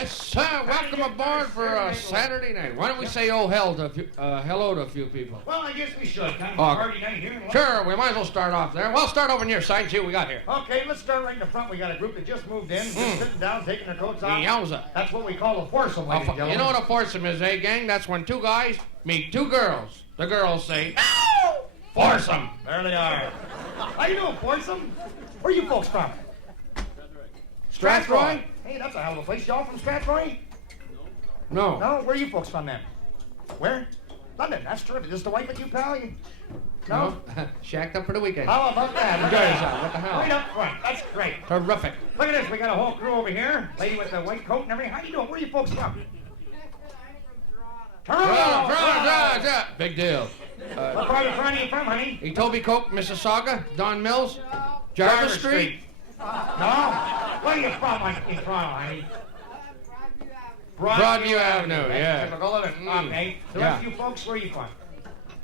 Yes, sir. Welcome aboard for a Saturday night. Why don't we say hello to a few people? Well, I guess we should. Kind of a party night here. Sure, we might as well start off there. Well, start over on your side and see what we got here. Okay, let's start right in the front. We got a group that just moved in, sitting down, taking their coats off. Yowza. That's what we call a foursome, ladies and gentlemen. You know what a foursome is, eh, gang? That's when two guys meet two girls. The girls say, "No!" Foursome. There they are. How you doing, foursome? Where you folks from? Strathroy? Hey, that's a hell of a place. Y'all from Strathroy? No. No? Where are you folks from then? Where? London. That's terrific. Is this the wife with you, pal? No? Shacked up for the weekend. How about that? Enjoy yourself. What the hell? Right up front. That's great. Terrific. Look at this. We got a whole crew over here. Lady with the white coat and everything. How you doing? Where are you folks from? Toronto. Big deal. What part of Toronto are you from, honey? Etobicoke, Coke, Mississauga, Don Mills, Jarvis Street. No? Where are you from in Toronto, honey? Broadview Avenue, yeah. Typical of it. Okay. The rest of you folks, where are you from?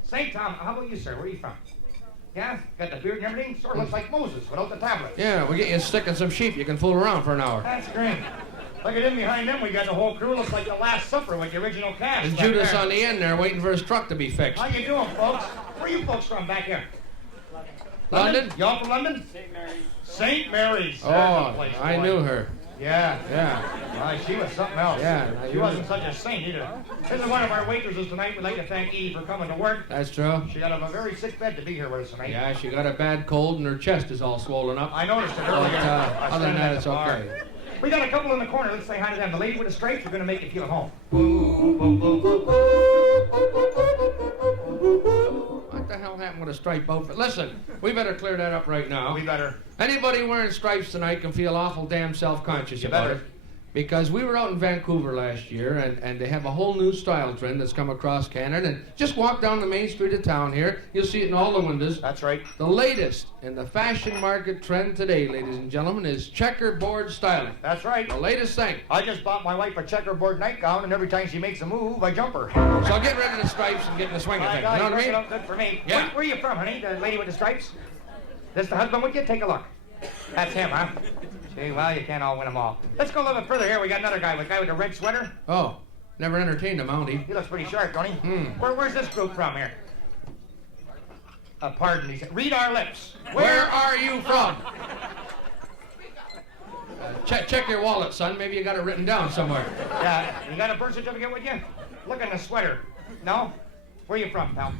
St. Tom. How about you, sir? Where are you from? Yeah? Got the beard and everything? Sort of looks like Moses without the tablets. Yeah, we'll get you a stick and some sheep. You can fool around for an hour. That's great. Look at him behind them. We got the whole crew. Looks like the Last Supper with the original cast. And Judas on the end there waiting for his truck to be fixed. How you doing, folks? Where are you folks from back here? London? Y'all from London? St. Mary's. St. Mary's. Oh, I knew her. Yeah. Yeah. She was something else. Yeah. She wasn't such a saint either. This is one of our waitresses tonight. We'd like to thank Edie for coming to work. That's true. She got a very sick bed to be here with us tonight. Yeah, she got a bad cold and her chest is all swollen up. I noticed it earlier. But other than that, it's okay. We got a couple in the corner. Let's say hi to them. The lady with the stripes, we're going to make you feel at home. What the hell happened with a stripe outfit? Listen, we better clear that up right now. We better. Anybody wearing stripes tonight can feel awful damn self-conscious about it. Because we were out in Vancouver last year, and they have a whole new style trend that's come across Canada. And just walk down the main street of town here. You'll see it in all the windows. That's right. The latest in the fashion market trend today, ladies and gentlemen, is checkerboard styling. That's right. The latest thing. I just bought my wife a checkerboard nightgown, and every time she makes a move, I jump her. So get rid of the stripes and get in the swing of things. You know what I mean? Good for me. Yeah. Where are you from, honey? The lady with the stripes? This the husband with you? Take a look. That's him, huh? See, well, you can't all win them all. Let's go a little bit further here. We got another guy, the guy with the red sweater. Oh, never entertained a Mountie. He looks pretty sharp, don't he? Where's this group from here? Pardon me. Read our lips. Where are you from? Check your wallet, son. Maybe you got it written down somewhere. Yeah. You got a birth certificate with you? Look in the sweater. No? Where you from, pal?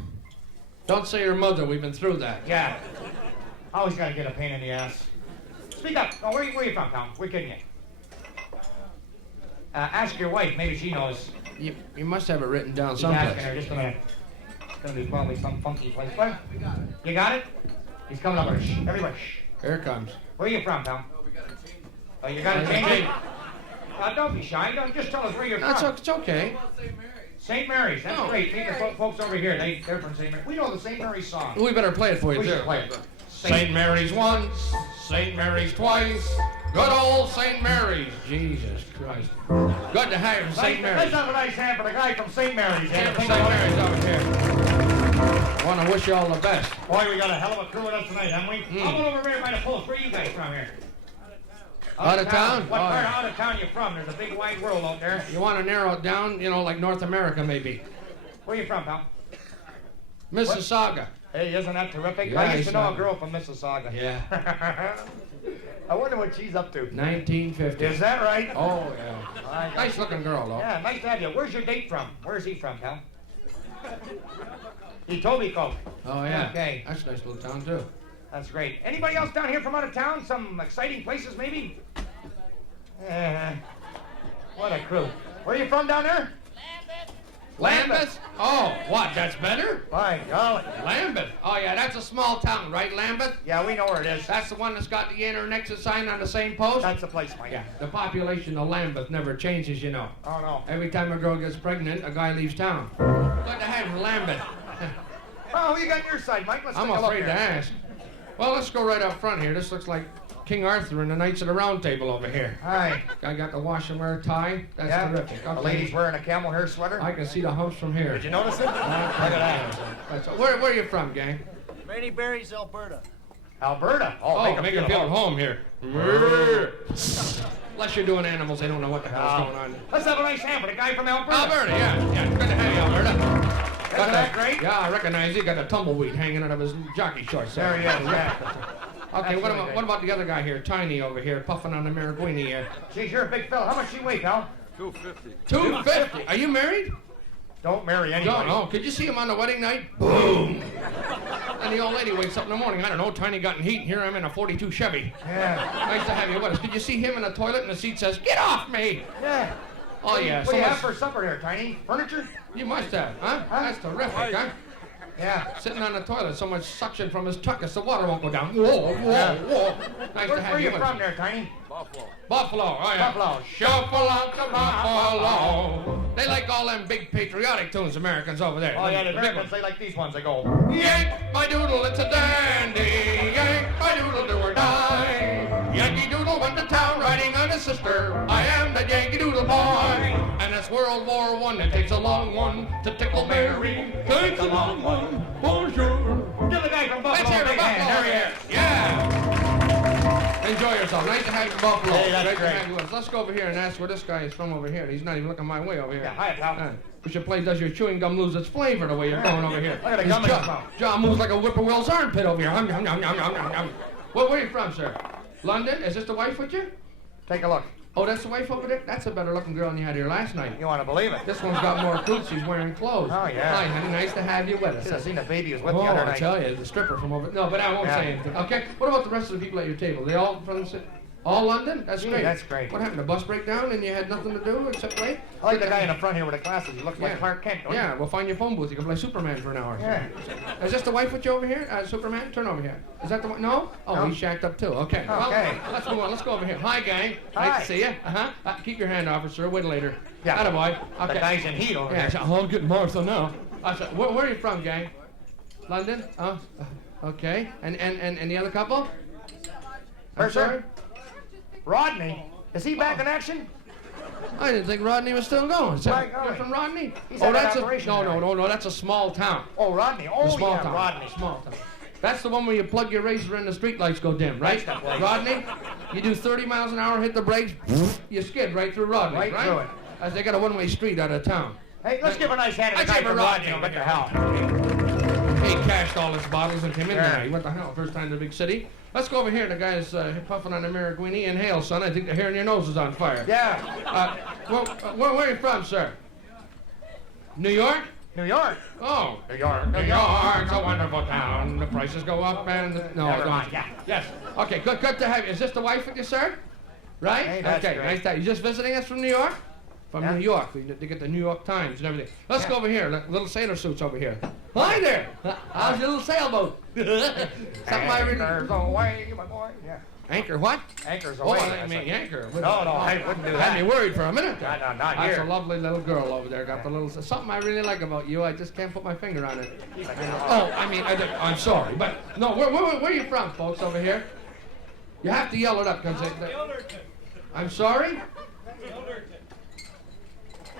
Don't say your mother. We've been through that. Yeah. Always got to get a pain in the ass. Speak up. Oh, where you from, pal? We're kidding you. Ask your wife. Maybe she knows. You must have it written down Keep someplace. asking her. Just a minute. It's going to be probably some funky place. What? You got it? He's coming up. Shh. Everybody, shh. Here it comes. Where you from, pal? Oh, you got it changed? Don't be shy. Don't just tell us where you're from. It's okay. St. Mary's. That's great. Meet the folks over here. They're from St. Mary's. We know the St. Mary's song. We better play it for you, We too. should play it. St. Mary's once, St. Mary's twice, good old St. Mary's. Jesus Christ. Good to have St. Mary's. Let's have a nice hand for the guy from St. Mary's. St. Mary's over here. I want to wish you all the best. Boy, we got a hell of a crew with us tonight, haven't we? I'll go over here by the post. Where are you guys from here? Out of town? What part of out of town you from? There's a big wide world out there. You want to narrow it down, like North America maybe. Where you from, pal? Mississauga. Hey, isn't that terrific? Yeah, I used to know a girl from Mississauga. Yeah. I wonder what she's up to. 1950. Is that right? Oh, yeah. Nice looking girl, though. Yeah, nice to have you. Where's your date from? Where's he from, pal? Etobicoke. Oh, yeah. Okay. That's a nice little town, too. That's great. Anybody else down here from out of town? Some exciting places, maybe? What a crew. Where are you from down there? Lambeth? Oh, what? That's better? By golly. Lambeth? Oh, yeah, that's a small town, right, Lambeth? Yeah, we know where it is. That's the one that's got the inner nexus sign on the same post? That's the place, Mike. Yeah, the population of Lambeth never changes, you know. Oh, no. Every time a girl gets pregnant, a guy leaves town. Good to have Lambeth. Oh, who you got on your side, Mike? Let's I'm take a look afraid to here. ask. Well, let's go right up front here. This looks like King Arthur and the Knights of the Round Table over here. Hi. Guy got the wash and wear tie. That's terrific. The lady's wearing a camel hair sweater. I can see the humps from here. Did you notice it? Look at that. Where are you from, gang? Rainy Berries, Alberta. Alberta. Oh, make her feel at home here. Unless you're doing animals, they don't know what the hell's going on. Let's have a nice hand for the guy from Alberta. Alberta, yeah. Good to have you, Alberta. Isn't that great? Yeah, I recognize you. Got a tumbleweed hanging out of his jockey shorts. There he is, yeah. Okay, what about the other guy here, Tiny over here, puffing on the marijuana here? Geez, you're a big fella. How much you weigh, pal? 250. 250. Are you married? Don't marry anybody. No. Could you see him on the wedding night? Boom. And the old lady wakes up in the morning. I don't know. Tiny got in heat, and here I'm in a 42 Chevy. Yeah. Nice to have you with us. Did you see him in the toilet, and the seat says, "Get off me"? Yeah. Oh yeah. What do you have for supper there, Tiny? Furniture? You must have, huh? That's terrific, huh? Yeah. Sitting on the toilet, so much suction from his tuchus, the water won't go down. Whoa. Nice to have Where you you with from us. there, Tiny? Buffalo, oh yeah. Buffalo. Shuffle out to Buffalo. They like all them big patriotic tunes, Americans over there. Oh, yeah, the big Americans, ones. they like these ones. They go, Yank my doodle, it's a dandy. Yank my doodle, do or die. Yankee Doodle went to town riding on his sister. I am the Yankee Doodle boy. And it's World War I. It takes a long one to tickle Mary. Takes a long one, for sure. give the guy from Buffalo Let's hear a the big hand. Buffalo. There he is. Yeah. Enjoy yourself. Nice to have you in Buffalo. Hey, that's Great to great. have you with us. Let's go over here and ask where this guy is from over here. He's not even looking my way over here. Yeah, hi, pal. We should play Does Your Chewing Gum Lose Its Flavor the way you're going over here. Look at the His gum in his jaw, mouth. jaw moves like a whippoorwill's armpit over here. Hum, hum, hum, hum, hum, hum, hum. Where are you from, sir? London? Is this the wife with you? Take a look. Oh, that's the wife over there? That's a better looking girl than you had here last night. You want to believe it? This one's got more clothes. She's wearing clothes. Oh, yeah. Hi, honey. Nice to have you with us. Should have seen the baby was with Oh, the other I night. tell you, the stripper from over. No, but I won't Yeah. say anything. Okay. What about the rest of the people at your table? They all from the city? All London? That's Gee, great. that's great. What happened? The bus break down and you had nothing to do except play? I like the guy in the front here with the glasses. He looks like Clark Kent, don't Yeah, we'll find your phone booth. You can play Superman for an hour. Yeah. Is this the wife with you over here? Superman? Turn over here. Is that the one? No? Oh, No. he's shacked up too. Okay. Okay. Well, let's move on. Let's go over here. Hi, gang. Hi. Nice to see you. Keep your hand off her, sir. Wait later. Yeah. Attaboy. The Okay. guy's in heat over Yeah, there. so I'm getting Martha now. Where are you from, gang? London? Oh, okay. And the other couple? I'm Where's her? sorry? Rodney. Is he back in action? I didn't think Rodney was still going. So, Right, you're right. from Rodney? He's Oh, had an that's a operation no, there. no, no, no. That's a small town. Oh, Rodney. Oh, A small yeah, town. Rodney. Small town. That's the one where you plug your razor in, the street lights go dim, right? That's the place. Rodney, you do 30 miles an hour, hit the brakes, you skid right through Rodney, Right through it. As they got a one-way street out of town. Hey, let's give a nice hand to the I guy give a from Rodney Rodney. over What the here. hell? He cashed all his bottles and came in Yeah. tonight. What the hell? First time in the big city. Let's go over here. The guy's puffing on the marijuana. Inhale, son. I think the hair in your nose is on fire. Yeah. Where are you from, sir? New York? New York. Oh. New York. New York's a wonderful town. The prices go up and no, Never don't. mind, yeah. Yes. Okay. Good to have you. Is this the wife with you, sir? Right? Hey, that's okay. great. Nice to have you. Just visiting us from New York? From Yeah. New York. They get the New York Times and everything. Let's Yeah. go over here. Little sailor suits over here. Hi there. How's your little sailboat? Something I really. Anchors away, my boy. Yeah. Anchor what? Anchors Oh, away. I That's mean like- anchor. No, I wouldn't do Had me that. worried for a minute. No, no, not That's here. a lovely little girl over there. Got the little something I really like about you. I just can't put my finger on it. Oh, I mean, I'm sorry, but no. Where are you from, folks? Over here. You have to yell it up because I'm sorry.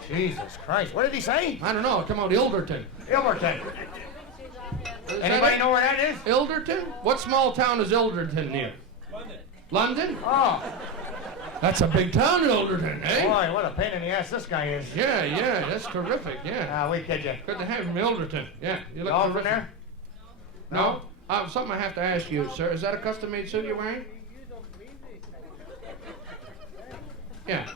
Jesus Christ. What did he say? I don't know. Come out Ilderton. Ilverton. Is that Anybody it? know where that is? Ilderton? What small town is Ilderton near? London. London? Oh, That's a big town in Ilderton, eh? boy, what a pain in the ass this guy is. Yeah. That's terrific. Yeah. Ah, we kid you. Good to have you from Ilderton. Yeah. You look You all from terrific. there? No? Something I have to ask you, sir. Is that a custom-made suit you're wearing? Yeah.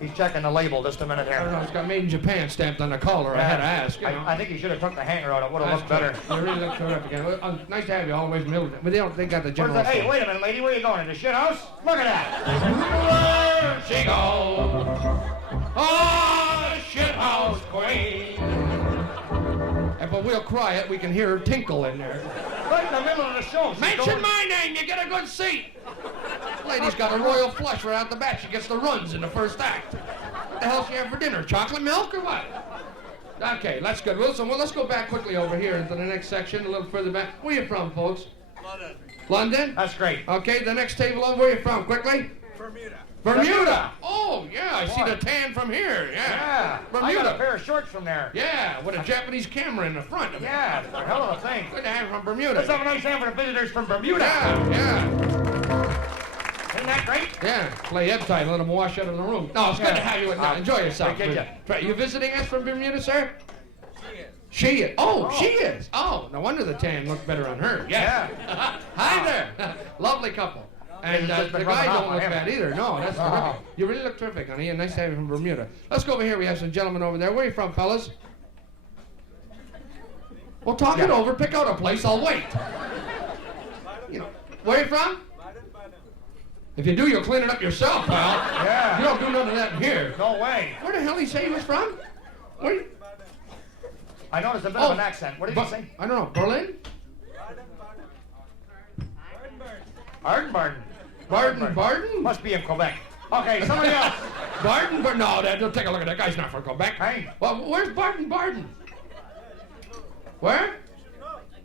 He's checking the label just a minute I don't know. here. It's got made in Japan stamped on the collar. I had to ask. You know. I think he should have took the hanger out. It would have looked better. You really look terrific. Nice to have you all the way from Ilderton. But they got the Where's general. that? Hey, store. wait a minute, lady. Where are you going? To the shit house? Look at that. She goes. Oh, shit house queen. But we'll cry it. We can hear her tinkle in there. Right in the middle of the show. She's Mention going- my name, you get a good seat. Lady's got a royal flush right out the back. She gets the runs in the first act. What the hell she have for dinner? Chocolate milk or what? Okay, that's good. Wilson, well, let's go back quickly over here into the next section, a little further back. Where you from, folks? London. London? That's great. Okay, the next table over. Where you from? Quickly. Bermuda. Bermuda. Oh, yeah, I see Boy. the tan from here. Yeah. Yeah. I got a Bermuda. pair of shorts from there. Yeah, with a Japanese camera in the front of it. Yeah, it's a hell of a thing. Good to have you from Bermuda. Let's have a nice hand for the visitors from Bermuda. Yeah. Isn't that great? Yeah, play ebb time, let them wash out of the room. No, it's good to have you. Enjoy yourself. You visiting us from Bermuda, sir? She is. Oh, she is. Oh, no wonder the tan looked better on her. Yes. Yeah. Hi there. Lovely couple. And the guy don't look bad either. No, that's terrific. You really look terrific, honey, and nice to have you from Bermuda. Let's go over here. We have some gentlemen over there. Where are you from, fellas? Well, talk it over. Pick out a place. I'll wait. You know, where are you from? If you do, you'll clean it up yourself, pal. Yeah. You don't do none of that here. No way. Where the hell did he say he was from? Where you... I noticed a bit of an accent. What did he say? I don't know. Berlin? Barden? Must be in Quebec. Okay, somebody else. Barden? No, don't take a look at that. Guy's not from Quebec. Hey. Well, where's Barden? Where?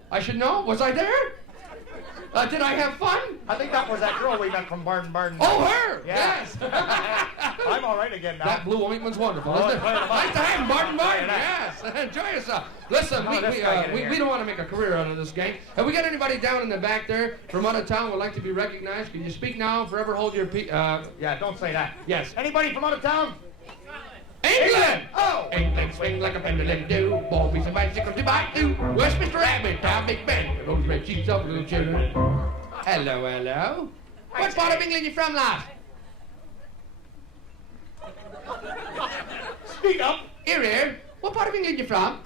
I should know. Was I there? Did I have fun? I think that was that girl we met from Barden. Oh, her? Yeah. Yes. I'm all right again now. That blue ointment's wonderful, isn't it? Nice to have him, Barden. Yes. Enjoy yourself. Listen, we don't want to make a career out of this game. Have we got anybody down in the back there from out of town would like to be recognized? Can you speak now? Forever hold your peace. Yeah, don't say that. Yes. Anybody from out of town? England! Oh! England swing like a pendulum do. Bobbies and bicycles to bike do. Westminster Abbey, town Big Ben. Those red sheets of little children. Hello. What part of England you from, Laff? Speak up. Here. What part of England you from?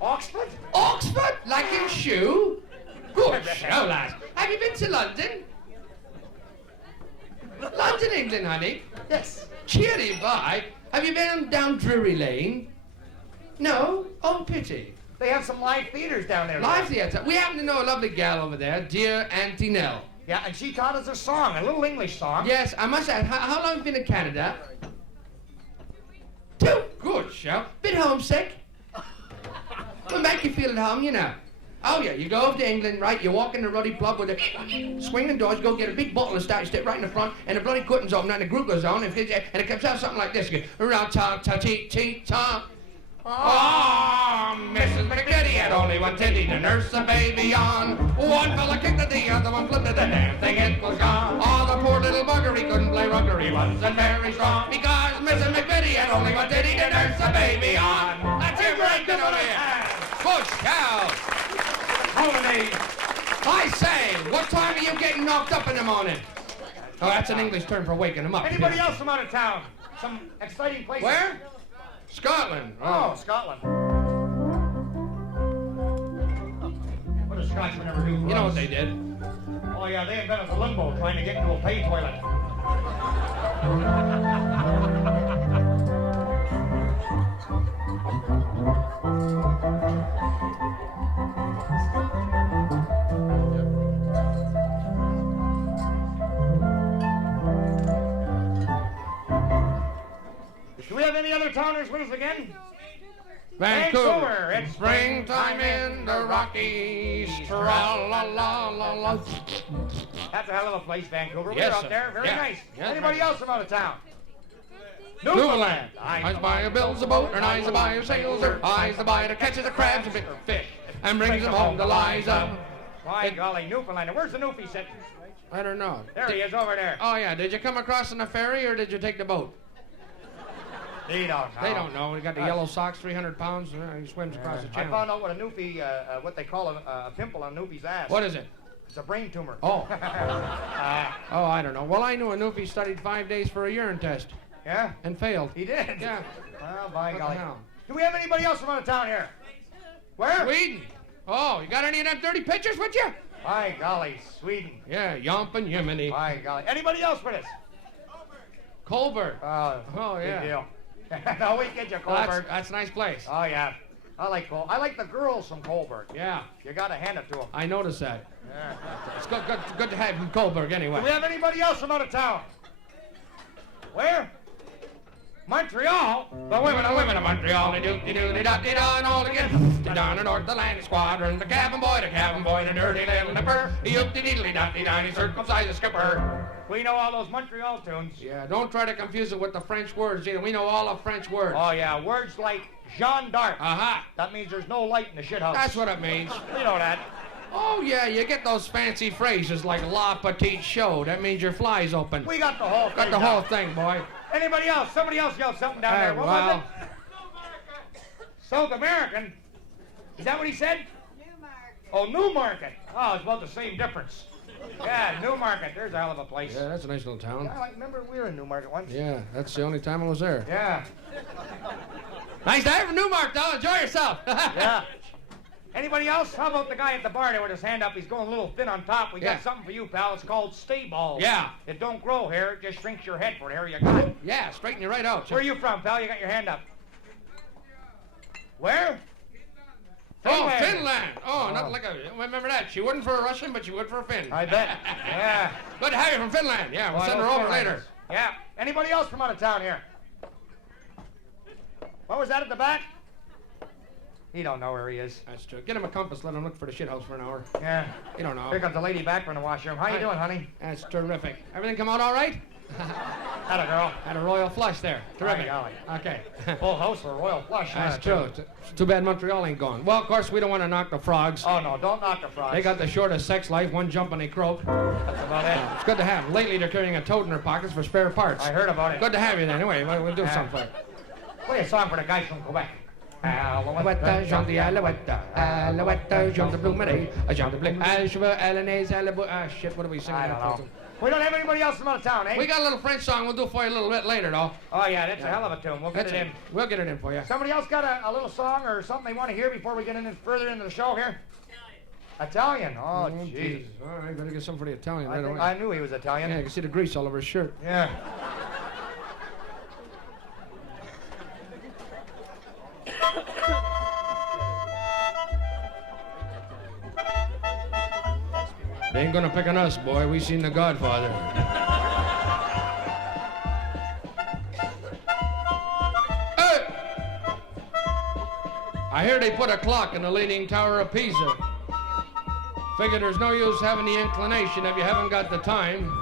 Oxford? Oxford? Like in shoe? Good show, lads. Have you been to London? London, England, honey? Yes. Cheery bye. Have you been down Drury Lane? No? Oh, pity. They have some live theaters down there. Live theatre. We happen to know a lovely gal over there, dear Auntie Nell. Yeah, and she taught us a song, a little English song. Yes, I must ask, how long have you been in Canada? 2. Good show. Bit homesick? Will make you feel at home, you know. Oh, yeah, you go over to England, right? You walk in the ruddy pub with the swinging doors, go get a big bottle of stout, you step right in the front, and the bloody curtains open, and the group goes on, and it comes out something like this. Ra-ta-ta-tee-tee-ta. Oh, Mrs. McGiddy had only one titty to nurse a baby on. One fella kicked at the other one, flipped at the damn thing, it was gone. Oh, the poor little bugger, he couldn't play rugger, he wasn't very strong, because Mrs. McGiddy had only one titty to nurse a baby on. That's your breaking over here. Push cow. Holiday. I say, what time are you getting knocked up in the morning? Oh, that's an English term for waking them up. Anybody else from out of town? Some exciting places? Where? Scotland. Oh, Scotland. What does Scotsman ever do for You know us? what they did? Oh, yeah, they invented the limbo trying to get into a pay toilet. Do we have any other towners with us again? Vancouver. It's Springtime in the Rockies. Tra-la-la-la-la. That's a hell of a place, Vancouver. Yes, We're out sir. there. Very Yeah. nice. Yeah, Anybody else from out of town? Newfoundland. Eyes by a builds a boat, and eyes by a sails her. Eyes the bite that catches the crabs and fish, and brings them home to Liza. By golly, Newfoundland. Where's the Newfie sitting? I don't know. There he is over there. Oh, yeah. Did you come across in a ferry, or did you take the boat? They don't know. They don't know. He got the yellow socks, 300 pounds. He swims across the I channel. found out what a Newfie, what they call a pimple on Newfie's ass. What is it? It's a brain tumor. Oh. Oh, I don't know. Well, I knew a Newfie studied 5 days for a urine test Yeah? and failed. He did? Yeah. Well, by What the golly. hell? Do we have anybody else from out of town here? Where? Sweden. Oh, you got any of them dirty pictures with you? By golly, Sweden. Yeah, Yomp and Yemeni. By golly. Anybody else with us? Colbert. Oh, yeah. Big deal. Always get your Colbert. That's a nice place. Oh, yeah. I like the girls from Colbert. Yeah, You gotta hand it to them. I noticed that. Yeah. It's good to have you in Colbert anyway. Do we have anybody else from out of town? Where? Montreal? The women of Montreal, they do-de-do-de-da-de-da, and all together. Down the north, the land squadron, the cabin boy, the dirty little nipper. Yoop-de-diddly-da-de-da, he circumcised the skipper. We know all those Montreal tunes. Yeah, don't try to confuse it with the French words either. We know all the French words. Oh, yeah. Words like Jeanne d'Arc. Aha. That means there's no light in the shithouse. That's what it means. We know that. Oh, yeah, you get those fancy phrases like la petite show. That means your fly's open. We got the whole thing. Got the whole thing, boy. Anybody else? Somebody else yelled something down there. What was it? South American? Is that what he said? Newmarket. Oh, Newmarket. Oh, it's about the same difference. Yeah, Newmarket. There's a hell of a place. Yeah, that's a nice little town. Yeah, I remember we were in Newmarket once. Yeah, that's the only time I was there. Yeah. Nice to have you, Newmarket, though. Enjoy yourself. Yeah. Anybody else? How about the guy at the bar there with his hand up? He's going a little thin on top. We got something for you, pal. It's called stay balls. Yeah. It don't grow hair. It just shrinks your head for the hair you got. Yeah, straighten you right out. Where are you from, pal? You got your hand up. Where? Oh, Finland. Oh, not like a... Remember that. She wouldn't for a Russian, but she would for a Finn. I bet. Yeah. Good to have you from Finland. Yeah, we'll send her over later. Yeah. Anybody else from out of town here? What was that at the back? He don't know where he is. That's true. Get him a compass. Let him look for the shithouse for an hour. Yeah. You don't know. Here comes the lady back from the washroom. How you doing, honey? That's terrific. Everything come out all right? Had a girl. Had a royal flush there. Terrific. Okay. Full house for a royal flush. That's true. It's too bad Montreal ain't gone. Well, of course, we don't want to knock the frogs. Oh, no, don't knock the frogs. They got the shortest sex life, one jump and they croak. That's about it. It's good to have them. Lately, they're carrying a toad in their pockets for spare parts. I heard about it. Good to have you then. Anyway, we'll do something for it. Play a song for the guys from Quebec. Alouette, Jean the Alouette, Alouette, Jean the Bloomery, Jean the Blink, Asheva, Alanaise, shit, what are we singing? I don't know. We don't have anybody else from out of town, eh? We got a little French song we'll do for you a little bit later, though. Oh, yeah, that's a hell of a tune. We'll get it in. We'll get it in for you. Somebody else got a little song or something they want to hear before we get in further into the show here? Italian? Oh, jeez. All right, better get something for the Italian right away. I knew he was Italian. Yeah, you can see the grease all over his shirt. Yeah. They ain't gonna pick on us, boy. We seen The Godfather. Hey! I hear they put a clock in the Leaning Tower of Pisa. Figure there's no use having the inclination if you haven't got the time.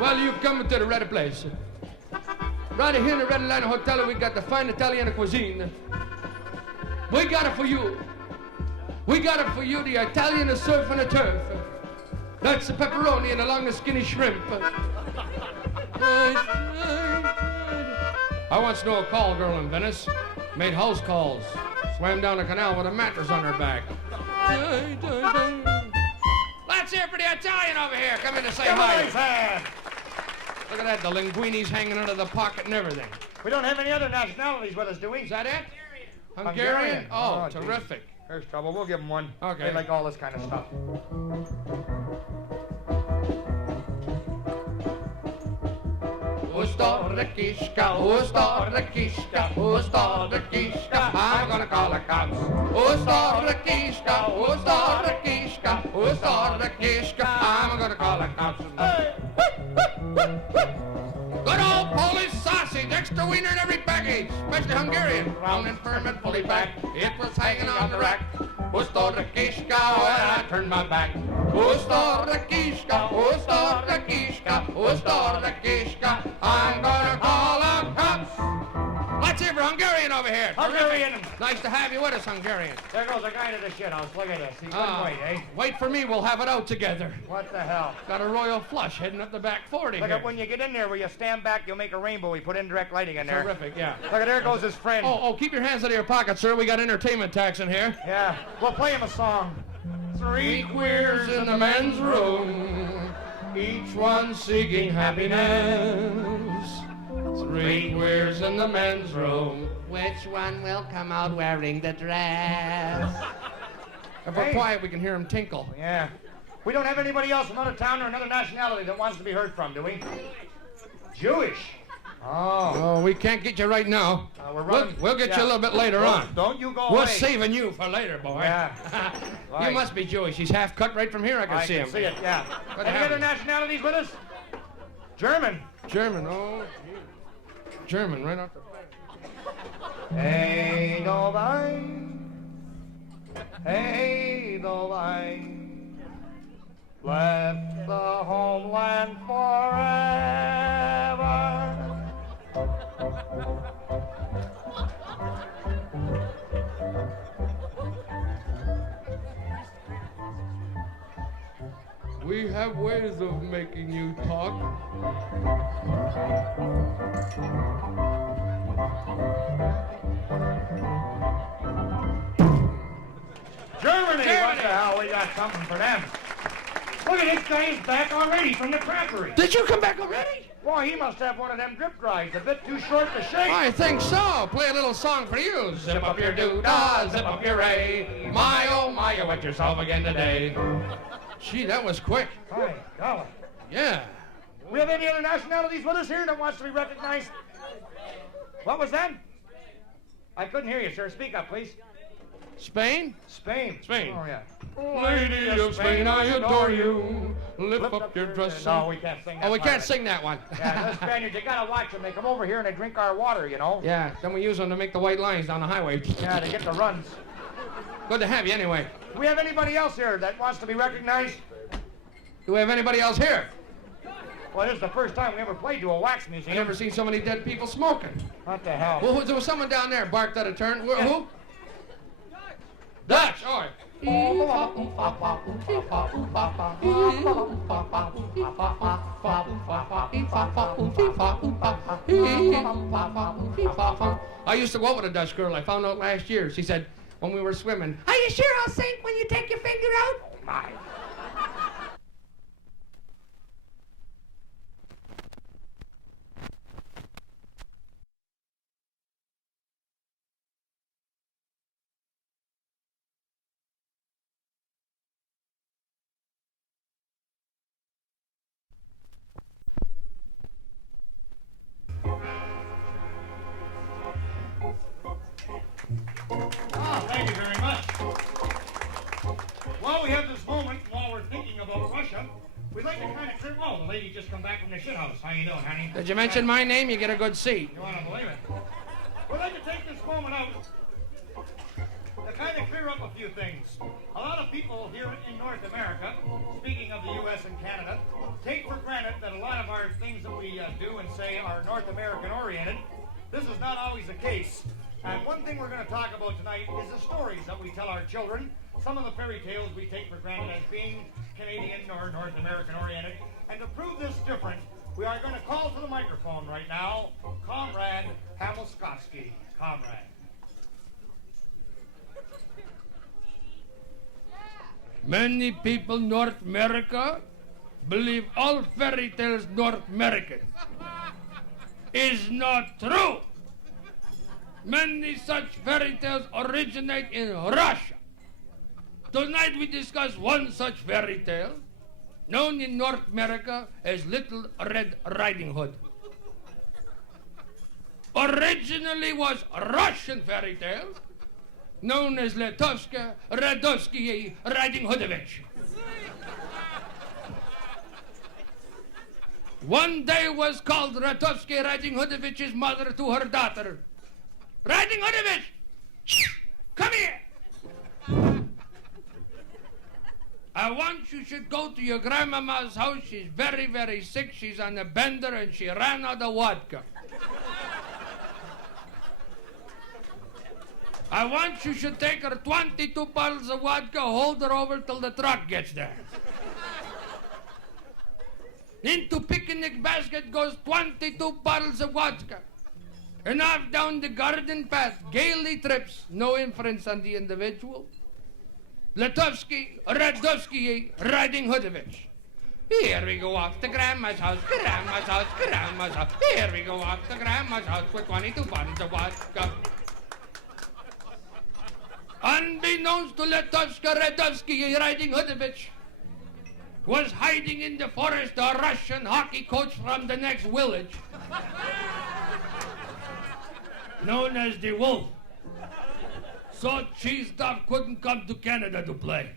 Well, you come to the right place. Right here in the Red Lion Hotel, we got the fine Italian cuisine. We got it for you. We got it for you, the Italian surf and the turf. That's the pepperoni and along the skinny shrimp. I once knew a call girl in Venice. Made house calls. Swam down the canal with a mattress on her back. Let's hear for the Italian over here. Come in to say hi. Look at that, the linguini's hanging out of the pocket and everything. We don't have any other nationalities with us, do we? Is that it? Hungarian? Oh, terrific. There's trouble. We'll give them one. Okay. They like all this kind of stuff. Ustorikishka, Ustorikishka, Ustorikishka, I'm gonna call the cops. Ustorikishka, Ustorikishka, Ustorikishka, I'm gonna call the cops. Good old Polish sausage, extra wiener in every package, especially Hungarian, round and firm and fully packed. It was hanging on the rack. Ustorikishka, when I turned my back. Ustorikishka, Ustorikishka, Ustorikishka, I'm gonna call the cops. Let's hear for Hungarian over here. Hungarian. Nice to have you with us, Hungarian. There goes a guy to the shit house. Look at this. He couldn't wait, eh? Wait for me, we'll have it out together. What the hell? Got a royal flush heading up the back 40 Look here. at when you get in there where you stand back, you'll make a rainbow. We put indirect lighting in there. Terrific, yeah. Look at there goes his friend. Oh, keep your hands out of your pockets, sir. We got entertainment tax in here. Yeah. We'll play him a song. Three queers in the men's room, each one seeking happiness. Three queers in the men's room. Which one will come out wearing the dress? If we're quiet, we can hear him tinkle. Yeah. We don't have anybody else from out of town or another nationality that wants to be heard from, do we? Jewish. Oh, we can't get you right now. We'll get you a little bit later on. Don't you go away. We're saving you for later, boy. Yeah. You must be Jewish. He's half cut right from here. I can see him. See it, yeah. Any other nationalities with us? German. German, oh. German, right off the bat. Hey, no Wein. Hey, no Wein. Left the homeland forever. have ways of making you talk. Germany! What the hell? We got something for them. Look at this guy, he's back already from the crackery. Did you come back already? Boy, he must have one of them drip dries, a bit too short to shake. I think so. Play a little song for you. Zip up your doo-dah, zip up your ray. My, oh my, you wet yourself again today. Gee, that was quick. By golly. Yeah. We have any other nationalities with us here that wants to be recognized? What was that? I couldn't hear you, sir. Speak up, please. Spain? Spain. Spain. Oh, yeah. Lady of Spain, I adore you. Lift up your dress. No, we can't sing that. Oh, we part can't of it. sing that one. Yeah, the Spaniards, you gotta watch them. They come over here and they drink our water, you know. Yeah, then we use them to make the white lines down the highway. Yeah, they get the runs. Good to have you anyway. Do we have anybody else here that wants to be recognized? Do we have anybody else here? Well, this is the first time we ever played to a wax museum. I've never seen so many dead people smoking. What the hell? Well, there was someone down there barked at a turn. Yeah. Who? Dutch. Oh. I used to go out with a Dutch girl. I found out last year. She said, when we were swimming, "Are you sure I'll sink when you take your finger out?" Oh, my. Oh, thank you very much. While we have this moment, while we're thinking about Russia, we'd like to kind of clear. Oh, the lady just come back from the shit house. How you doing, honey? Did you mention my name? You get a good seat. You want to believe it? We'd like to take this moment out to kind of clear up a few things. A lot of people here in North America, speaking of the U.S. and Canada, take for granted that a lot of our things that we do and say are North American oriented. This is not always the case. And one thing we're going to talk about tonight is the stories that we tell our children. Some of the fairy tales we take for granted as being Canadian or North American oriented. And to prove this different, we are going to call to the microphone right now, Comrade Hamelskotsky. Comrade. Many people North America believe all fairy tales North American. Is not true. Many such fairy tales originate in Russia. Tonight we discuss one such fairy tale, known in North America as Little Red Riding Hood. Originally was a Russian fairy tale, known as Letovska Radovsky Riding Hoodovich. One day was called Radovsky Riding Hoodovich's mother to her daughter. Riding Hoodovich, come here. I want you should go to your grandmama's house. She's very, very sick. She's on a bender and she ran out of vodka. I want you should take her 22 bottles of vodka, hold her over till the truck gets there. Into picnic basket goes 22 bottles of vodka. And off down the garden path, gaily trips, no inference on the individual. Letovsky, Radovsky, Riding Hoodovich. Here we go off to Grandma's house, Grandma's house, Grandma's house. Here we go off to Grandma's house with 22 bottles of vodka. Unbeknownst to Letovsky, Radovsky, Riding Hoodovich was hiding in the forest a Russian hockey coach from the next village, known as the Wolf. So Cheese-Duff couldn't come to Canada to play.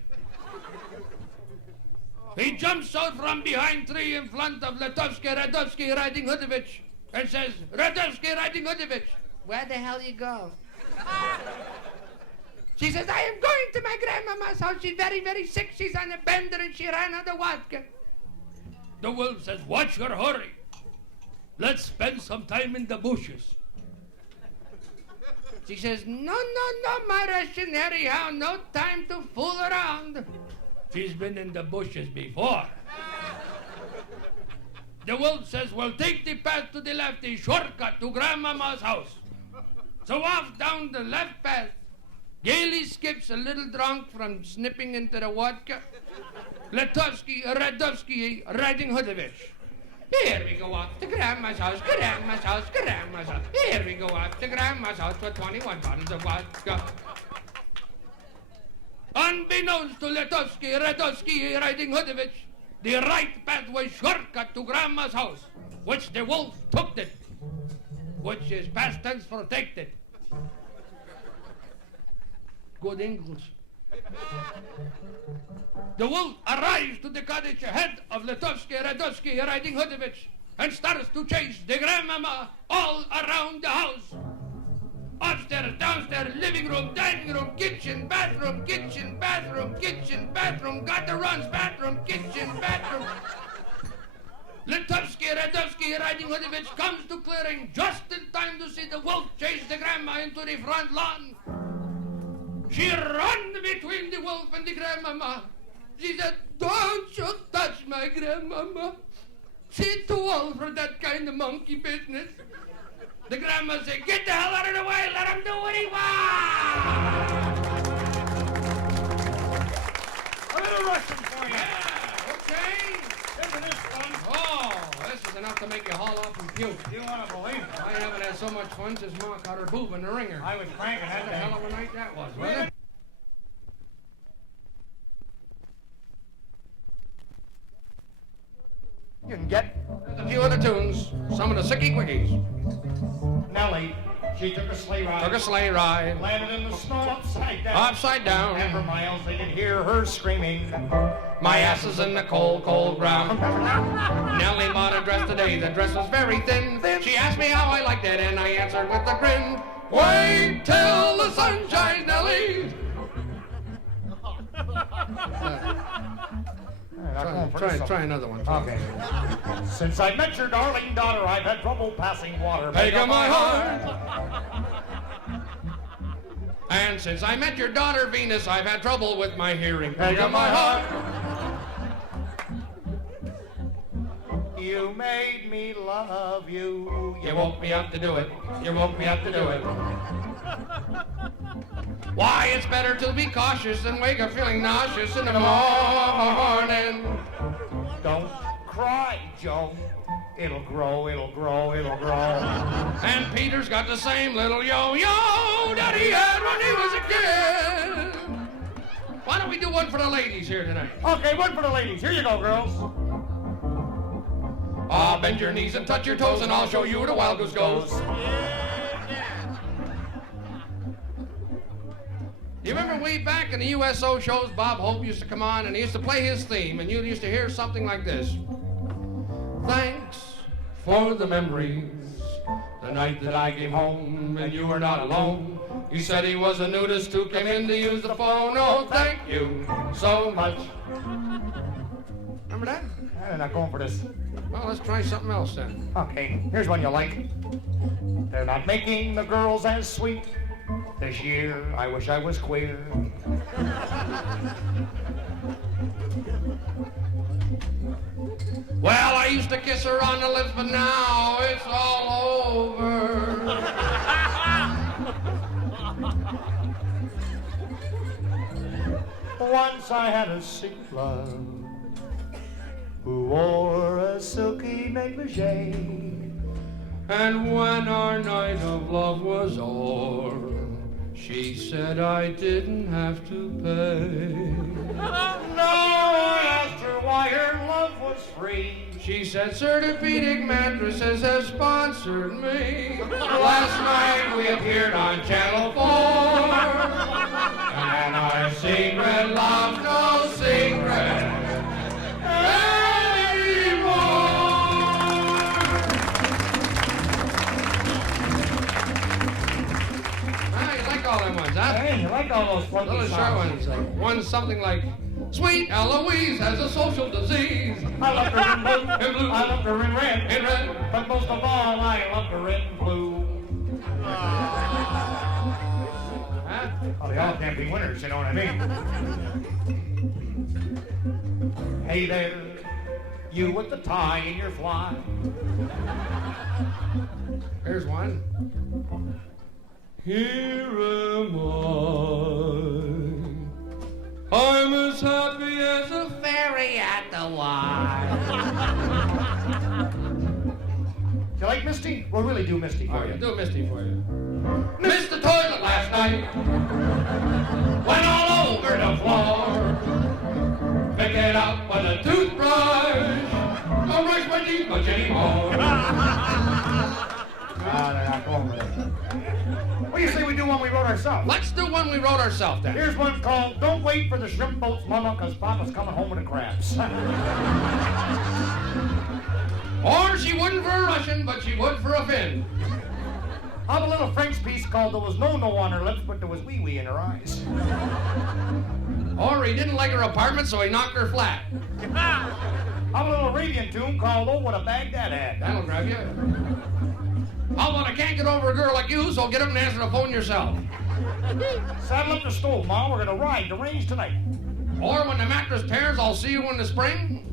He jumps out from behind tree in front of Letovsky, Radovsky, Riding Hoodovich, and says, "Radovsky, Riding Hoodovich, where the hell you go?" She says, "I am going to my grandmama's house. She's very, very sick. She's on a bender and she ran out of vodka." The wolf says, "What's your hurry? Let's spend some time in the bushes." She says, "No, my Russian anyhow. No time to fool around." She's been in the bushes before. The wolf says, well, take the path to the left, the shortcut to Grandmama's house. So off down the left path, gaily skips a little drunk from snipping into the vodka. Radovsky, riding Hudovich. Here we go off to Grandma's house, Grandma's house, Grandma's house. Here we go off to Grandma's house with 21 bottles of vodka. Unbeknownst to Radovsky, riding Hudovich, the right path was shortcut to Grandma's house, which the wolf took it, which is past tense for take it. Good English. The wolf arrives to the cottage ahead of Radovsky, riding Hudovich, and starts to chase the grandmama all around the house. Upstairs, downstairs, living room, dining room, kitchen, bathroom, kitchen, bathroom, kitchen, bathroom, gutter runs, bathroom, kitchen, bathroom. Radovsky, riding Hudovich, comes to clearing just in time to see the wolf chase the grandma into the front lawn. She ran between the wolf and the grandmama. She said, don't you touch my grandmama. She's too old for that kind of monkey business. The grandma said, get the hell out of the way, let him do what he wants. A little Russian for you. Yeah, okay. Isn't this fun? Oh, this is enough to make you haul off and puke. You want to believe it? I haven't had so much fun since Ma caught her boob in the ringer. I was cranking What that the hell of a night that was, wasn't it? You can get There's a few other tunes, some of the sicky quickies. Nellie. She took a sleigh ride. Took a sleigh ride. Landed in the snow upside down. Upside down. And for miles they could hear her screaming. My ass is in the cold, cold ground. Nellie bought a dress today. The dress was very thin. She asked me how I liked it, and I answered with a grin. Wait till the sun shines, Nellie. Try another one. Okay. Since I met your darling daughter, I've had trouble passing water. Make of my heart. And since I met your daughter, Venus, I've had trouble with my hearing. Make of my heart. You made me love you. You woke me up to do it. You woke me up to do it. Why, it's better to be cautious than wake up feeling nauseous in the morning. Don't cry, Joe. It'll grow, it'll grow, it'll grow. And Peter's got the same little yo-yo that he had when he was a kid. Why don't we do one for the ladies here tonight? Okay, one for the ladies. Here you go, girls. Ah, bend your knees and touch your toes, and I'll show you where the wild goose goes. You remember way back in the USO shows, Bob Hope used to come on and he used to play his theme, and you used to hear something like this. Thanks for the memories, the night that I came home and you were not alone. You said he was a nudist who came in to use the phone. Oh, thank you so much. Remember that? I'm not going for this. Well, let's try something else then. Okay, here's one you like. They're not making the girls as sweet this year. I wish I was queer. Well, I used to kiss her on the lips, but now it's all over. Once I had a secret love who wore a silky negligee. And when our night of love was o'er, she said I didn't have to pay. No, I asked her why her love was free. She said Certipedic Mattresses has sponsored me. Last night we appeared on Channel 4, and our secret love's no secret anymore. You like all them ones, huh? Hey, you like all those funky Little short songs. ones. One's something like, Sweet Eloise has a social disease. I loved her in blue, In blue. I loved her in red, In red. but most of all, I loved her in blue. Huh? Oh, they all can't be winners, you know what I mean? Hey there, You with the tie in your fly. Here's one. Here am I. I'm as happy as a fairy at the Y. Do you like Misty? We'll really do Misty for you. Do Misty for you. Missed the toilet last night. Went all over the floor. Pick it up with a toothbrush. Don't brush my teeth much anymore. They're not going with it. What do you say we do one we wrote ourselves? Let's do one we wrote ourselves then. Here's one called Don't Wait for the Shrimp Boat's Mama, cause Papa's coming home with the crabs. Or she wouldn't for a Russian, but she would for a Finn. I have a little French piece called There Was No on her lips, but there was wee-wee in her eyes. Or he didn't like her apartment, so he knocked her flat. I have a little Arabian tune called Oh, What a Bag That Had. That'll grab you. How about I can't get over a girl like you, so get up and answer the phone yourself. Saddle up the stove, Ma. We're gonna ride the range tonight. Or when the mattress tears, I'll see you in the spring.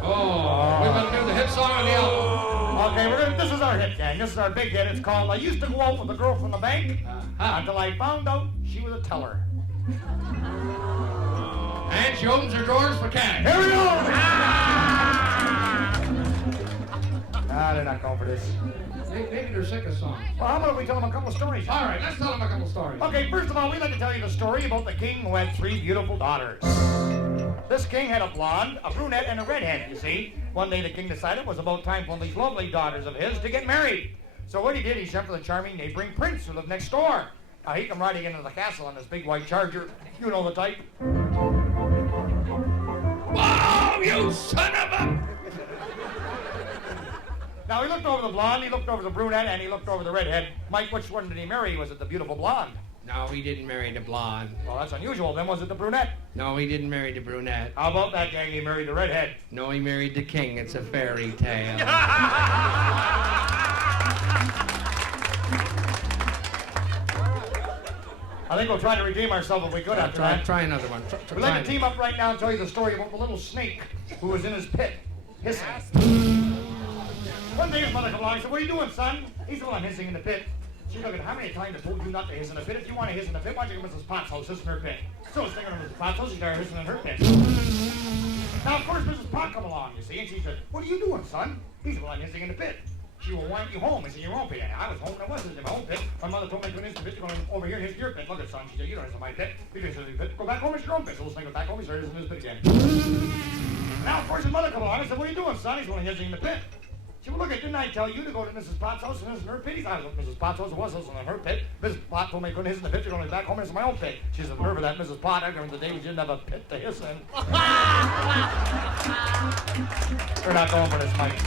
Oh, we're gonna do the hit song of the album. Okay, this is our hit, gang. This is our big hit. It's called I Used to Go Out with a Girl from the Bank until I found out she was a teller. And she opens her drawers for cash. Here we go! They're not going for this. Maybe they're sick of songs. Well, how about we tell them a couple of stories? All right, let's tell them a couple stories. Okay, first of all, we'd like to tell you the story about the king who had 3 beautiful daughters. This king had a blonde, a brunette, and a redhead, you see. One day the king decided it was about time for these lovely daughters of his to get married. So what he did, he sent for the charming neighboring prince who lived next door. Now he come riding into the castle on this big white charger. You know the type. Whoa, you son of a... Now he looked over the blonde, he looked over the brunette, and he looked over the redhead. Mike, which one did he marry? Was it the beautiful blonde? No, he didn't marry the blonde. Well, that's unusual. Then was it the brunette? No, he didn't marry the brunette. How about that, gang? He married the redhead. No, he married the king. It's a fairy tale. I think we'll try to redeem ourselves if we could after that. Try another one. We'd like to team up right now and tell you the story about the little snake who was in his pit, hissing. One day his mother came along and said, "What are you doing, son?" He said, "Well, I'm hissing in the pit." She looked at how many times I told you not to hiss in the pit? If you want to hiss in the pit, why don't you go to Mrs. Potts' house, hiss in her pit? So he's thinking of Mrs. Potts' house, he started hissing in her pit. Now, of course, Mrs. Pot come along, you see, and she said, "What are you doing, son?" He said, "Well, I'm hissing in the pit." She will want you home. It's in your own pit. I was home and I wasn't in my own pit. My mother told me to hiss in the pit. You're going over here and hiss in your pit. Look at son. She said, "You don't hiss in my pit. You hiss in your pit. Go back home. It's your own pit." So this thing goes back home. He started hissing in his pit again. Now, of course, his mother come along and said, "What are you doing, son?" He's going hissing in the pit. She said, "Well, look, didn't I tell you to go to Mrs. Potts' house and hiss in her pit?" He said, "I was at Mrs. Potts' house and was hissing in her pit. Mrs. Pot told me I couldn't hiss in the pit. You're going back home and hiss in my own pit." She said, "Remember that, Mrs. Pot. I remember the day we didn't have a pit to hiss in." We're not going for this, Mike.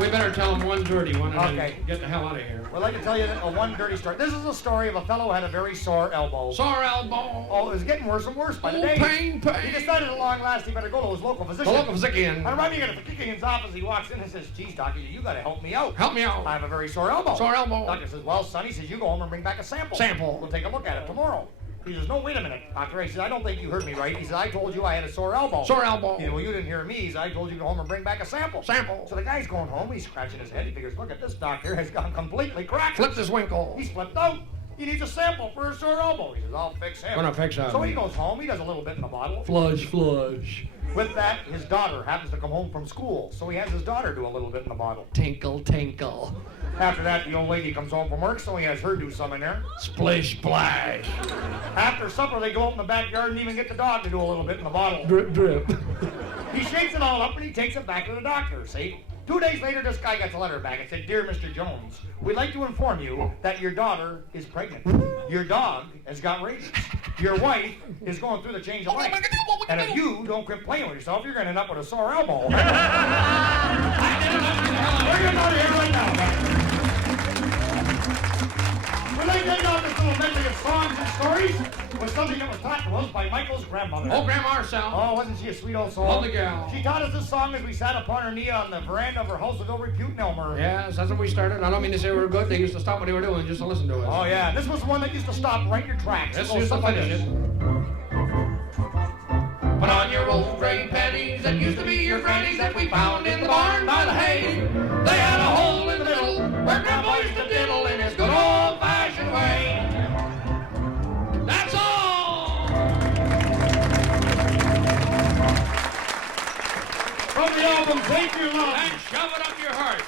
We better tell him one dirty one and Okay. then get the hell out of here. We'd like to tell you a one dirty story. This is a story of a fellow who had a very sore elbow. Sore elbow. Oh, it was getting worse and worse by the Oh, day. pain. He decided at long last he better go to his local physician. The local physician. And arriving at the physician's office, he walks in and says, "Geez, doctor, you got to help me out. Help me out. I have a very sore elbow." Sore elbow. Doctor says, "Well, son," he says, "you go home and bring back a sample. Sample. We'll take a look at it tomorrow." He says, "No, wait a minute, doctor." He says, "I don't think you heard me right." He says, "I told you I had a sore elbow." Sore elbow. He said, "Well, you didn't hear me." He says, "I told you to go home and bring back a sample." Sample. So the guy's going home. He's scratching his head. He figures, "Look at this doctor has gone completely cracked. Flipped his winkle. He's flipped out. He needs a sample for a sore elbow." He says, "I'll fix him." Gonna fix him. So he goes home. He does a little bit in the bottle. Flush, flush. With that, his daughter happens to come home from school. So he has his daughter do a little bit in the bottle. Tinkle, tinkle. After that, the old lady comes home from work, so he has her do some in there. Splish, splash. After supper, they go out in the backyard and even get the dog to do a little bit in the bottle. Drip, drip. He shakes it all up and he takes it back to the doctor, see? 2 days later, this guy gets a letter back. It said, "Dear Mr. Jones, we'd like to inform you that your daughter is pregnant. Your dog has got rabies. Your wife is going through the change of life. And if you don't quit playing with yourself, you're going to end up with a sore elbow." We're getting out of here right now, man. We'd like to end off this little medley of songs and stories with something that was taught to us by Michael's grandmother. Oh, Grandma herself. Oh, wasn't she a sweet old soul? Lovely gal. She taught us this song as we sat upon her knee on the veranda of her house of ill repute in Elmer. Yes, that's when we started. I don't mean to say we were good. They used to stop what they were doing just to listen to us. Oh, yeah. This was the one that used to stop right in your tracks. This It goes used to something finish like it. this. Put on your old gray panties that used to be your grannies that we found in the barn by the hay. They had a hole in the middle where Grandpa used to diddle in his good old-fashioned way. That's all! From the album, Take Your Love. And shove it up your heart.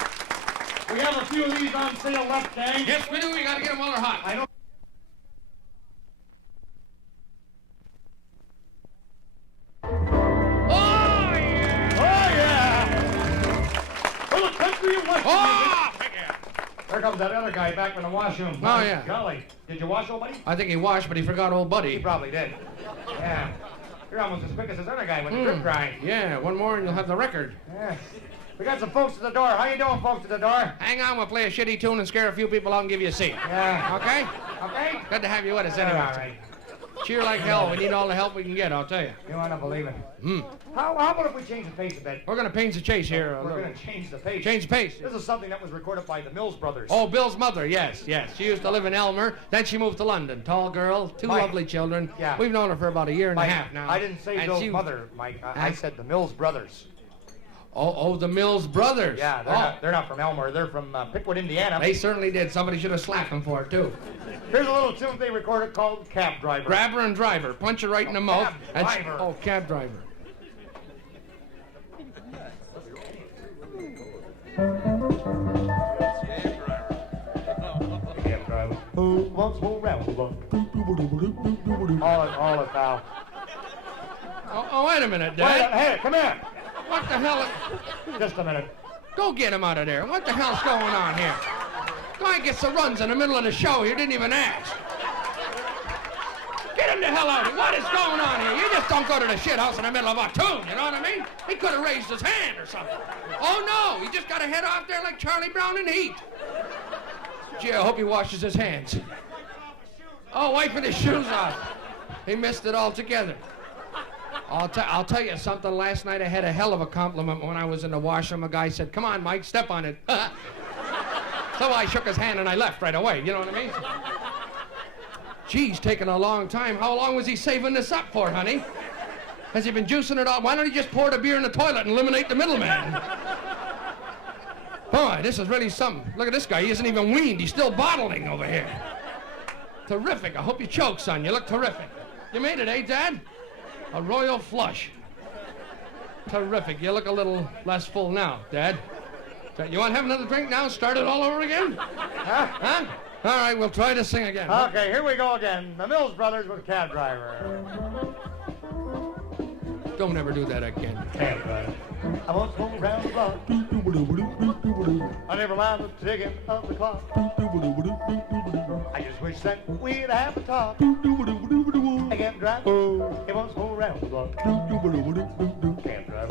We have a few of these on sale left, gang. Yes, we do. We got to get them while they're hot. I know. Oh, yeah! Oh, yeah! For the country of West Oh! There comes that other guy back from the washroom. Oh, yeah. Golly. Did you wash, old buddy? I think he washed, but he forgot old He buddy. probably did. Yeah. You're almost as quick as this other guy with the drip grind. Yeah, one more and you'll have the record. Yeah. We got some folks at the door. How you doing, folks at the door? Hang on, we'll play a shitty tune and scare a few people out and give you a seat. Yeah. Okay? Okay? Good to have you with us Yeah, anyway. all right. Cheer like hell. We need all the help we can get, I'll tell you. You want to believe it? Hmm. How about if we change the pace a bit? We're going to change the chase here. We're going to change the pace. Change the pace. This is something that was recorded by the Mills Brothers. Oh, Bill's mother, yes, yes. She used to live in Elmer, then she moved to London. Tall girl, two Mike. lovely children. Yeah. We've known her for about a year and Mike, a half now. I didn't say And Bill's she- mother, Mike. I said the Mills Brothers. Oh, the Mills brothers. Yeah, they're not from Elmer. They're from Pickwood, Indiana. They certainly did. Somebody should have slapped them for it, too. Here's a little tune they recorded called Cab Driver. Grab her and drive her. Punch her right in the mouth. Cab driver. Oh, cab driver. Cab Driver. Who wants more round the block? All it now. Oh, wait a minute, Wait, Dad. hey, come here. What the hell? Just a minute. Go get him out of there. What the hell's going on here? Guy gets the runs in the middle of the show. You didn't even ask. Get him the hell out of here. What is going on here? You just don't go to the shit house in the middle of a tune, you know what I mean? He could have raised his hand or something. Oh, no. He just got to head off there like Charlie Brown in Heat. Gee, I hope he washes his hands. Oh, wiping his shoes off. He missed it altogether. I'll tell you something. Last night I had a hell of a compliment when I was in the washroom. A guy said, "Come on, Mike, step on it." So I shook his hand and I left right away. You know what I mean? Geez, taking a long time. How long was he saving this up for, honey? Has he been juicing it all? Why don't he just pour the beer in the toilet and eliminate the middleman? Boy, this is really something. Look at this guy. He isn't even weaned. He's still bottling over here. Terrific. I hope you choke, son. You look terrific. You made it, eh, Dad? A royal flush. Terrific. You look a little less full now, Dad. You want to have another drink now? Start it all over again? Huh? All right, we'll try to sing again. Okay, here we go again. The Mills Brothers with Cab Driver. Don't ever do that again. Cab Driver. I want to go around the block. I never mind the ticking of the clock. I just wish that we'd have a talk. I can't drive. He wants to go around the block. Can't drive.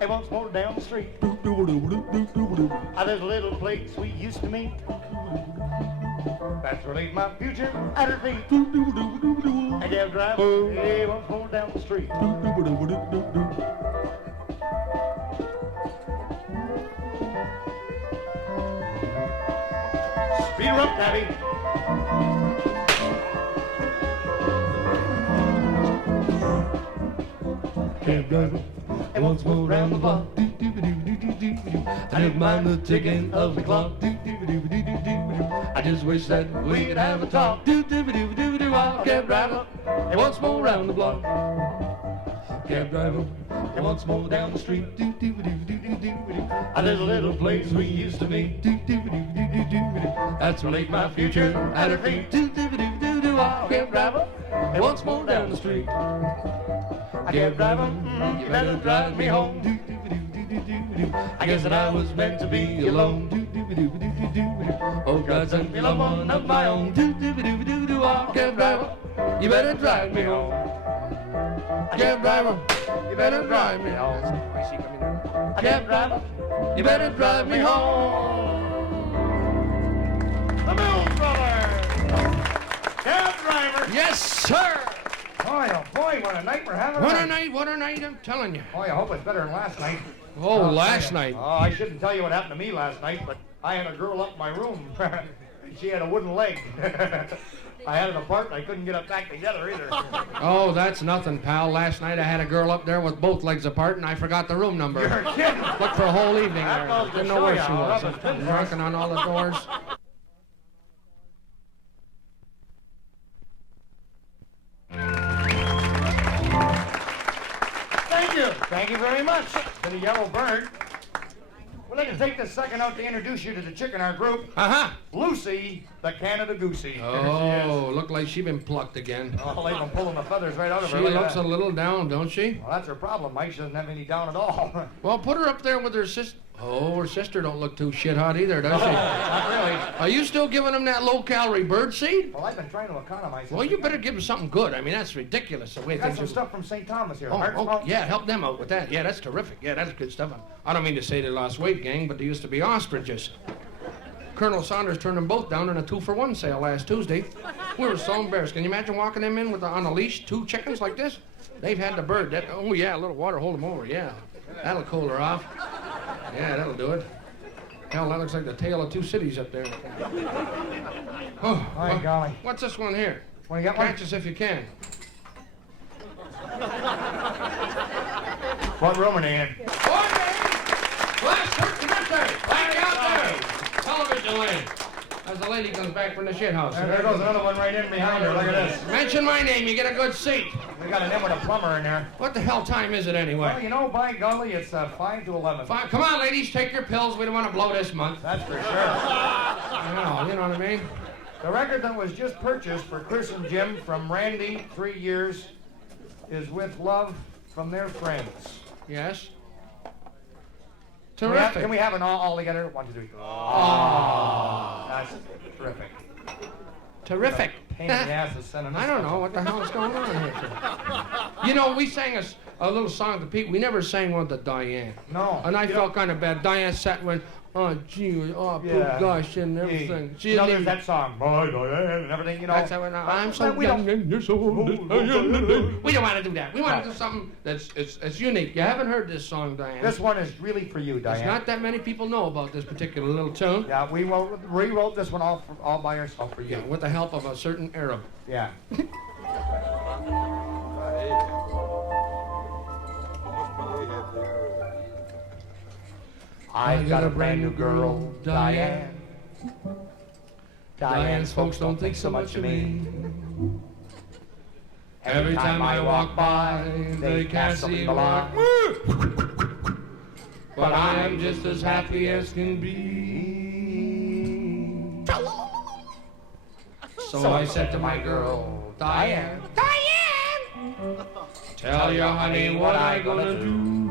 He wants more down the street. There's a little place we used to meet. That's where leave my future at her feet. I can't drive. He wants more down the street. Speed her up, Tabby. Cab driver, and once more round the block. I didn't mind the ticking of the clock. I just wish that we could have a talk. Cab driver, and once more round the block. Cab driver, and once more down the street. There's a little place we used to meet. That's where leave my future at her feet. Cab driver, and once more down the street. Cab driver, you better drive me home. I guess that I was meant to be alone. Oh, God sent me someone of my own. Cab driver, you better drive me home. Cab driver, you better drive me home. Cab driver, you better drive me home. The Mills Brothers. Cab driver. Yes, sir. Boy, oh boy, what a night we're having. What a night, I'm telling you. Boy, I hope it's better than last night. Oh, last night. Oh, I shouldn't tell you what happened to me last night, but I had a girl up in my room. She had a wooden leg. I had it apart and I couldn't get it back together either. Oh, that's nothing, pal. Last night I had a girl up there with both legs apart and I forgot the room number. You're kidding. Looked for a whole evening That there. goes to Didn't know show where you she how was. rough it's been for us. Knocking on all the doors. Thank you. Thank you very much to the Yellow Bird. We'd like to take this second out to introduce you to the chick in our group, Uh-huh. Lucy, the Canada Goosey. Oh, look like she been plucked again. Oh, they've been pulling the feathers right out of She her. Look at looks a that. little down, don't she? Well, that's her problem, Mike. She doesn't have any down at all. Well, put her up there with her sister. Oh, her sister don't look too shit hot either, does she? Not really. Are you still giving them that low-calorie bird seed? Well, I've been trying to economize. Well, you better give them something good. I mean, that's ridiculous the way I got things some are. stuff from St. Thomas here. Oh, Hearts oh, Mountain. yeah, help them out with that. Yeah, that's terrific. Yeah, that's good stuff. I don't mean to say they lost weight, gang, but they used to be ostriches. Colonel Saunders turned them both down in a 2-for-1 sale last Tuesday. We were so embarrassed. Can you imagine walking them in with on a leash, 2 chickens like this? They've had the bird. Oh, yeah, a little water, hold them over, yeah. That'll cool her off. Yeah, that'll do it. Hell, that looks like the tale of 2 cities up there. Oh, My golly. what's this one here? Want to get one? Catch us if you can. What room are they in? Last church birthday! Back out there! Television land. As the lady comes back from the shit house. There goes another one right in behind her. Look at this. Mention my name, you get a good seat. We got an in with a plumber in there. What the hell time is it Well, anyway? you know, by golly, it's 5 to 11. Fine. Come on, ladies, take your pills. We don't want to blow this month. That's for sure. You know what I mean? The record that was just purchased for Chris and Jim from Randy, 3 years, is With Love from Their Friends. Yes. Can we have, Terrific. can we have an all together? 1, 2, 3. Oh, that's terrific. Terrific. Pain in the ass is sending I don't know what the hell is going on here. You know, we sang a little song to Pete. We never sang one to Diane. No. And I felt kind of bad. Diane sat and went, oh, gee, oh, Yeah. gosh, and everything. She You know, didn't there's even... that song, Boy, Diane, and everything, you know. That's how I'm so we young don't, and you're so old. We don't want to do that. We want to do something that's unique. You haven't heard this song, Diane. This one is really for you, There's Diane. not that many people know about this particular little tune. Yeah, we rewrote this one all by ourselves for you. Yeah, with the help of a certain Arab. Yeah. I've got a brand new girl, Diane. Diane's folks don't think so much of me. Every time I walk by, they can't see why. But I am just as happy as can be. So I said to my girl, Diane, tell your honey what I gonna do.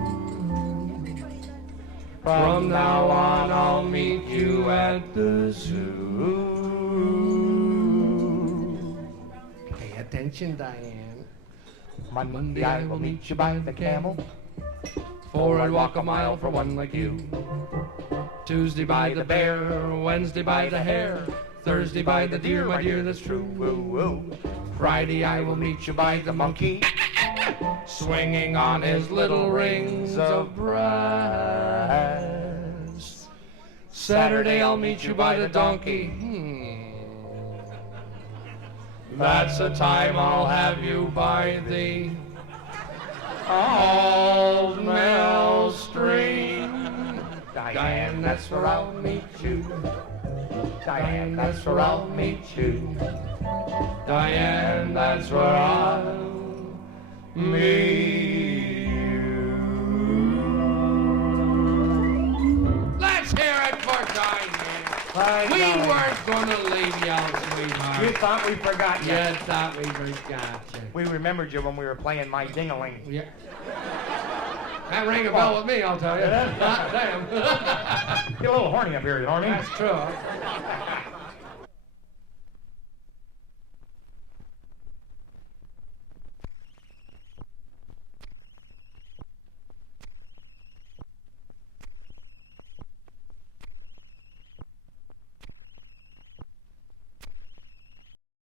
From now on, I'll meet you at the zoo. Pay attention, Diane. Monday I will meet you by the camel. For I'd walk a mile for one like you. Tuesday by the bear, Wednesday by the hare, Thursday by the deer, my dear, that's true. Woo woo. Friday I will meet you by the monkey, swinging on his little rings of brass. Saturday I'll meet you by the donkey. That's the time I'll have you by the old mill stream. Diane, that's where I'll meet you. Diane, that's where I'll meet you. Diane, that's where I'll meet you. Let's hear it for Diane. We weren't gonna leave you out, sweetheart. You thought we forgot you. You thought we forgot you. We remembered you when we were playing My Ding-a-Ling. Yeah. That rang a bell with me, I'll tell you. Damn. Get a little horny up here, you know what I mean? That's true.